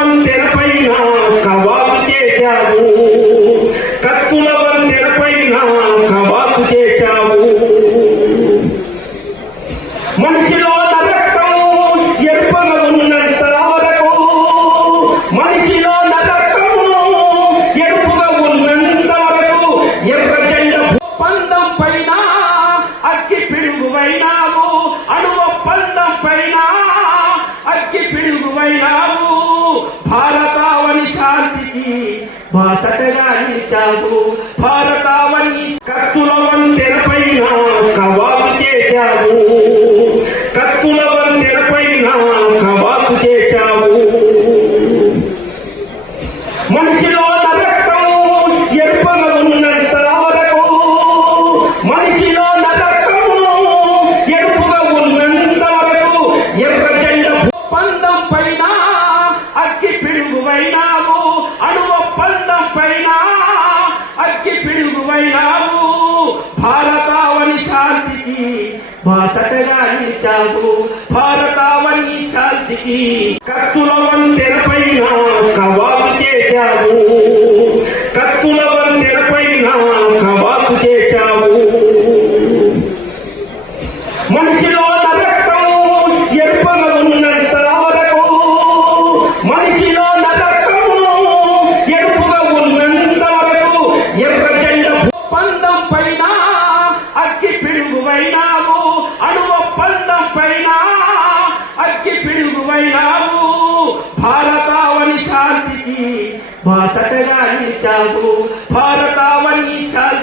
వంతెనపైన కవాతు చేశావు కత్తుల వంతెనపైన కవాతు చేశావు మనిషిలో నరకం ఎరుపగా ఉన్నంత వరకు మనిషిలో నరకం ఎరుపుగా ఉన్నంత వరకు ఎర్ర జెండ పందం పైన అగ్గి శాంతికి బాసటగా నిలిచావు భారతావని కత్తుల వంతెనపైన కవాతు చేశావు కత్తుల వంతెనపైన కవాతు చేశావు మనిషిలో నరకం ఎరుపగా ఉన్నంత వరకు మనిషిలో నరకం ఎరుపుగా ఉన్నంత వరకు ఎర్ర చెండ పందం పైన అగ్గి పిడుగువైనావు బాసటగా నిలిచావు భారతావని శాంతికి కత్తుల వంతెనపైన కవా भारतावणी का